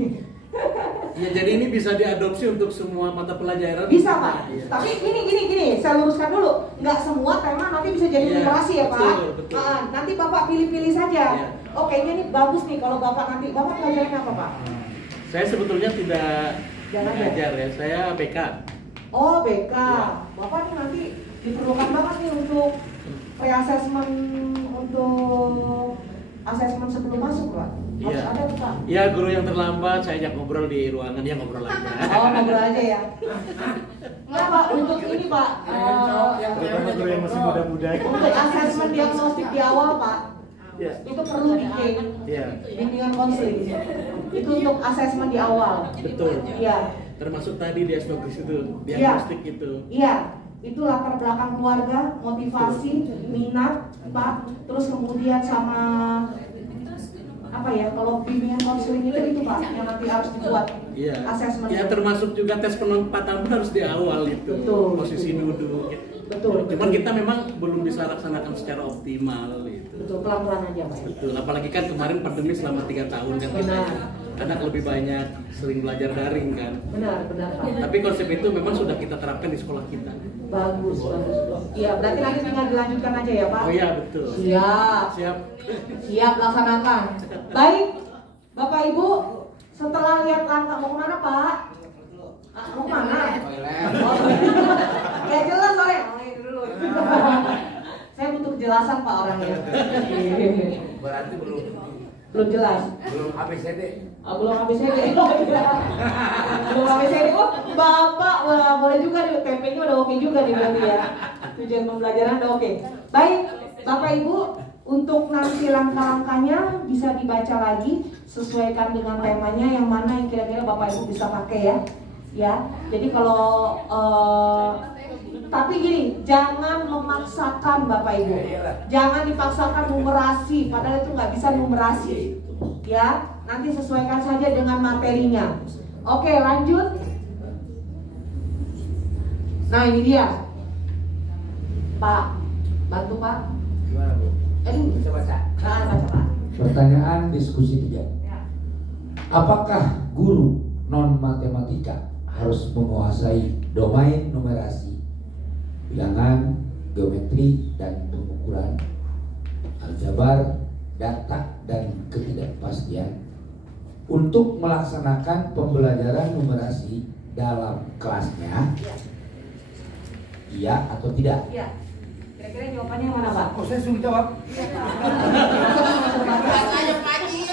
Ya, jadi ini bisa diadopsi untuk semua mata pelajaran. Bisa Pak. Iya. Tapi gini, saya luruskan dulu. Nggak semua tema nanti bisa jadi Iya, numerasi ya Pak. betul, betul. Nanti Bapak pilih-pilih saja. Iya. Oh kayaknya ini bagus nih kalau Bapak nanti. Bapak pelajarin apa Pak? Saya sebetulnya tidak Jangan mengajar ya, saya BK. Oh BK. Iya. Bapak nih nanti diperlukan banget nih untuk pre-assessment, untuk asesmen sebelum masuk Pak. Harus Iya. ada tuh Pak. Ya, guru yang terlambat saya ajak ngobrol di ruangan, ya ngobrol aja. Oh ngobrol aja ya. Enggak Pak, untuk ini Pak. Terutama guru yang masih muda-muda. Untuk asesmen diagnostik di awal Pak, Ya. itu perlu bikin Iya, bimbingan konseling. Itu untuk asesmen di awal. betul. Iya, Termasuk tadi diagnostik itu, diagnostik itu. iya. Itu latar belakang keluarga, motivasi, minat, Pak. Terus kemudian sama apa ya? Kalau bimbingan konseling itu Pak yang nanti harus dibuat Iya. asesmen. Ya, termasuk juga tes penempatan pun harus di awal itu. Betul. Posisi duduk. Betul. Cuman kita memang belum bisa laksanakan secara optimal gitu. Betul, pelan-pelan aja Pak. Betul. Apalagi kan kemarin pandemi selama 3 tahun kan kita Benar. anak lebih banyak sering belajar daring kan. Benar Pak. Tapi konsep itu memang sudah kita terapkan di sekolah kita. Bagus. Iya, berarti nanti tinggal dilanjutkan aja ya Pak. Oh iya, betul. Siap. Siap. Siap, laksanakan. Baik, Bapak Ibu, setelah lihat langkah mau kemana Pak? Mau kemana? Oh, ya jelas soalnya. Oh, ini dulu. Saya butuh kejelasan Pak orangnya. Berarti Belum jelas. belum ABCD. Belum ABCD. Oh, iya. Belum ABCD. Oh, Bapak boleh juga nih. TP-nya udah oke juga nih berarti ya. Tujuan pembelajaran udah oke. Baik, Bapak Ibu, untuk nanti langkah-langkahnya bisa dibaca lagi, sesuaikan dengan temanya yang mana yang kira-kira Bapak Ibu bisa pakai ya. Ya. Jadi kalau tapi gini, jangan memaksakan Bapak Ibu. Jangan dipaksakan numerasi, padahal itu nggak bisa numerasi. Ya, nanti sesuaikan saja dengan materinya. Oke, lanjut. Nah, ini dia. Pak, bantu Pak. Gimana Bu? Bisa baca? Baca Pak. Pertanyaan diskusi 3. Ya. Apakah guru non matematika harus menguasai domain numerasi, bilangan, geometri, dan pengukuran, aljabar, data, dan ketidakpastian untuk melaksanakan pembelajaran numerasi dalam kelasnya? Iya atau tidak? Iya. Kira-kira jawabannya yang mana Pak? Oh, saya suruh jawab.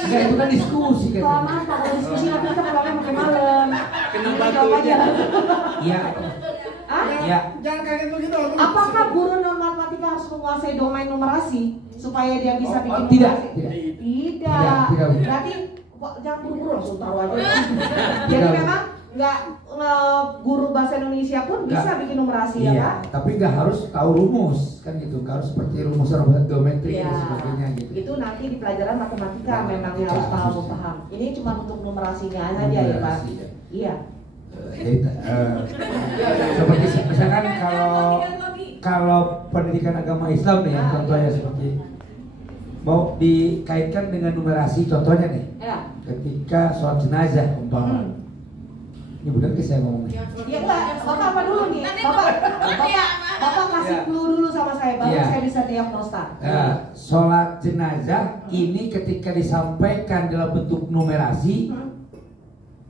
Enggak, itu kan diskusi kan. Kelamaan Pak, kalau diskusi nanti kita pulangnya makin malam. Kenapa Jawab tuh? aja. Iya. Hah? Iya. Jangan kaget begitu. Apakah guru non matematika harus menguasai domain numerasi supaya dia bisa Oh, bikin tidak, numerasi? tidak. Tidak. Tidak. Berarti kok jangan buru-buru langsung taruh aja. Jadi Tidak. memang nggak guru bahasa Indonesia pun bisa Nggak. bikin numerasi ya Iya, Pak? tapi nggak harus tahu rumus kan gitu, nggak harus seperti rumus geometri Iya. dan sebagainya gitu. Itu nanti di pelajaran matematika memang Matematika harus tahu harus. paham. Ini cuma untuk numerasinya aja ya Pak. Numerasi, ya. Iya. Jadi seperti misalkan kalau pendidikan agama Islam nih, ya, contohnya seperti mau dikaitkan dengan numerasi, contohnya nih, Ya. ketika sholat jenazah umpama. Ini benar nggak saya ngomongnya? Iya enggak, Bapak apa dulu nih? Bapak kasih clue dulu sama saya, baru Iya. saya bisa diagnosa. Sholat jenazah ini ketika disampaikan dalam bentuk numerasi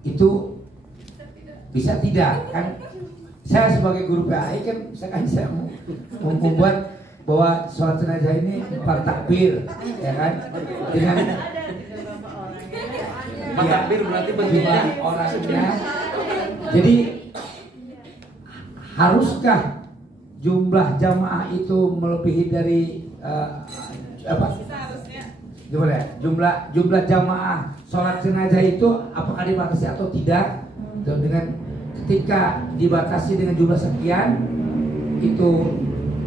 itu bisa tidak kan? Saya sebagai guru PAI kan, misalkan saya mau membuat bahwa sholat jenazah ini 4 takbir, ya kan? Dengan Empat takbir berarti bentuknya jumlah orangnya. Jadi haruskah jumlah jamaah itu melebihi dari apa? Gimana ya? Jumlah jamaah sholat jenazah itu apakah dibatasi atau tidak? Dengan ketika dibatasi dengan jumlah sekian itu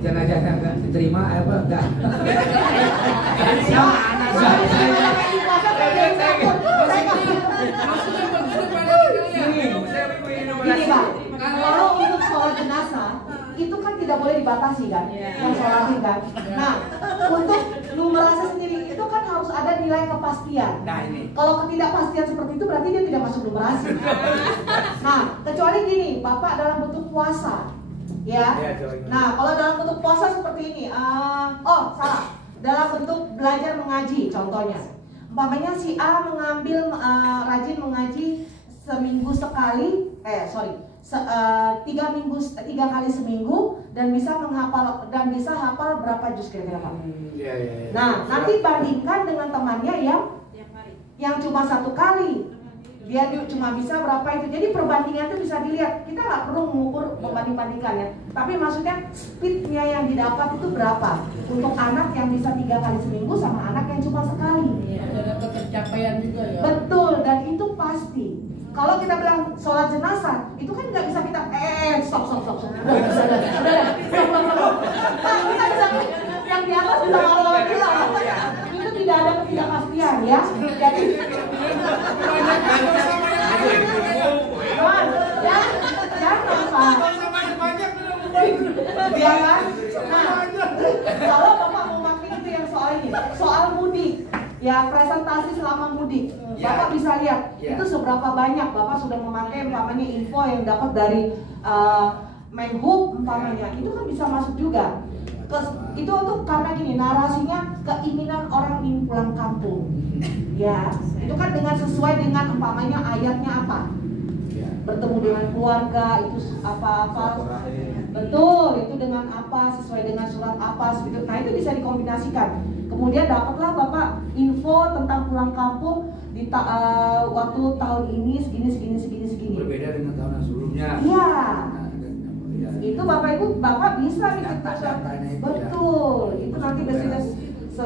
jenazahnya nggak diterima apa enggak? Gini Pak, kalau untuk sholat jenazah itu kan tidak boleh dibatasi kan, yang sholatin kan. Nah, untuk numerasi sendiri itu kan harus harus ada nilai kepastian. Nah ini. Kalau ketidakpastian seperti itu berarti dia tidak masuk numerasi. Nah, kecuali gini, Bapak dalam bentuk puasa, ya. Nah, kalau dalam bentuk puasa seperti ini, salah. Dalam bentuk belajar mengaji, contohnya. Umpamanya si A mengambil rajin mengaji seminggu sekali, 3 kali seminggu dan bisa hafal berapa juz kira-kira Pak? Nah, nanti bandingkan dengan temannya yang cuma 1 kali, dia cuma bisa berapa itu. Jadi perbandingan itu bisa dilihat. Kita nggak perlu mengukur membanding-bandingkan ya. Tapi maksudnya speednya yang didapat itu berapa untuk anak yang bisa 3 kali seminggu sama anak yang cuma sekali. Ada dapat pencapaian juga ya. Betul, dan itu pasti. Kalau kita bilang sholat jenazah, itu kan nggak bisa kita stop. Udah. Kita bisa yang di atas bisa ngomong kita. Itu tidak ada ketidakpastian ya. Jadi ya kan? Nah, kalau Bapak mau makin itu yang soal ini, soal mudik, ya presentasi selama mudik, Bapak bisa lihat itu seberapa banyak Bapak sudah memakai umpamanya info yang dapat dari Menhub umpamanya, itu kan bisa masuk juga. Itu tuh karena gini, narasinya keinginan orang ingin pulang kampung, ya itu kan dengan sesuai dengan umpamanya ayatnya apa, bertemu dengan keluarga itu apa-apa, betul itu dengan apa, sesuai dengan surat apa seperti. Nah itu bisa dikombinasikan. Kemudian dapatlah Bapak info tentang pulang kampung di waktu tahun ini segini. Berbeda dengan tahun sebelumnya. Iya. Itu Bapak Ibu, Bapak bisa nih betul. Itu nanti bisa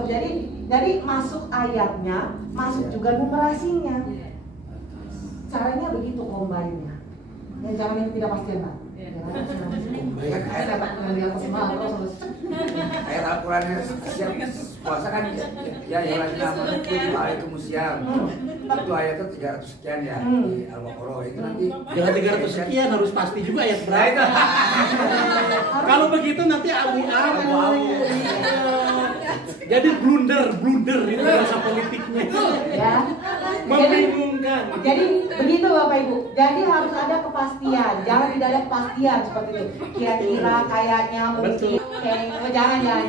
jadi masuk ayatnya, masuk juga numerasinya. Caranya begitu combine-nya. Dan caranya tidak pasti Pak. Ayat Al-Qurannya siap puasa kan ya Waalaikumsalam. Itu ayatnya 300 sekian ya di Al-Baqarah itu nanti. Jangan 300 sekian, harus pasti juga ayat berapa. Kalau begitu nanti abu-abu. Jadi blunder itu rasa politiknya. Ya. Membingungkan. Jadi begitu Bapak Ibu. Jadi harus ada kepastian. Jangan tidak ada kepastian seperti itu. Kira-kira kayaknya mungkin jangan.